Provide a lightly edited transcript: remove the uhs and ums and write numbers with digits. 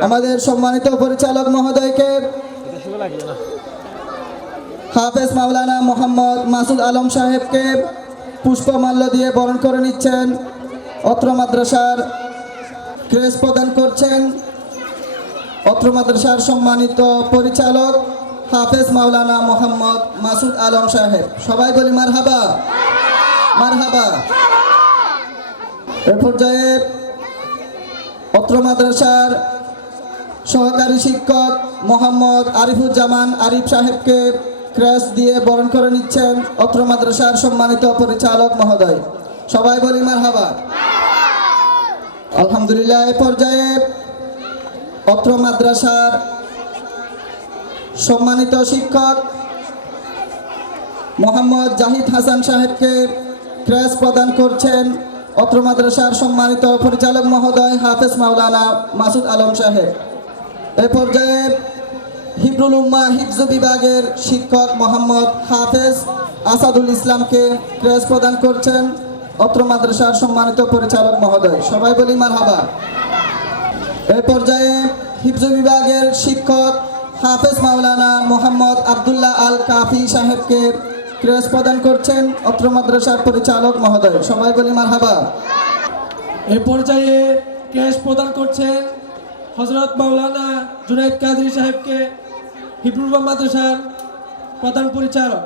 আমাদের সম্মানিত পরিচালক মহোদয়কে হাফেজ মাওলানা মোহাম্মদ মাসুদ আলম সাহেবকে পুষ্পমাল্য দিয়ে বরণ করে নিচ্ছেন। অত্র মাদ্রাসার ক্রেস্ট প্রদান করছেন অত্র মাদ্রাসার সম্মানিত পরিচালক হাফেজ মাওলানা মোহাম্মদ মাসুদ আলম সাহেব। সবাই বলি মারহাবা মারহাবা। এ পর্যায়ে অত্র মাদ্রাসার সহকারী শিক্ষক মোহাম্মদ আরিফুজ্জামান আরিফ সাহেবকে ক্রেস্ট দিয়ে বরণ করে নিচ্ছেন অত্র মাদ্রাসার সম্মানিত পরিচালক মহোদয়। সবাই বলি মারহাবা। আলহামদুলিল্লাহ। এ পর্যায়ে অত্র মাদ্রাসার সম্মানিত শিক্ষক মোহাম্মদ জাহিদ হাসান সাহেবকে ক্রেস্ট প্রদান করছেন অত্র মাদ্রাসার সম্মানিত পরিচালক মহোদয় হাফেজ মাওলানা মাসুদ আলম সাহেব। এ পর্যায়ে হিবরুল উম্মাহ হিফজ বিভাগের শিক্ষক মোহাম্মদ হাফেজ আসাদুল ইসলামকে ক্রেস্ট প্রদান করছেন অত্র মাদ্রাসার সম্মানিত পরিচালক মহোদয়। সবাই বলি মারহাবা। এ পর্যায়ে হিফজ বিভাগের শিক্ষক হাফেজ মাওলানা মোহাম্মদ আবদুল্লাহ আল কাফি সাহেবকে ক্রেস্ট প্রদান করছেন অত্র মাদ্রাসার পরিচালক মহোদয়। সবাই বলি মারহাবা। এ পর্যায়ে ক্রেস্ট প্রদান করছেন হযরত মাওলানা জুনায়েদ কাদরী সাহেবকে হিবরুল উম্মাহ মাদ্রাসার প্রধান পরিচালক।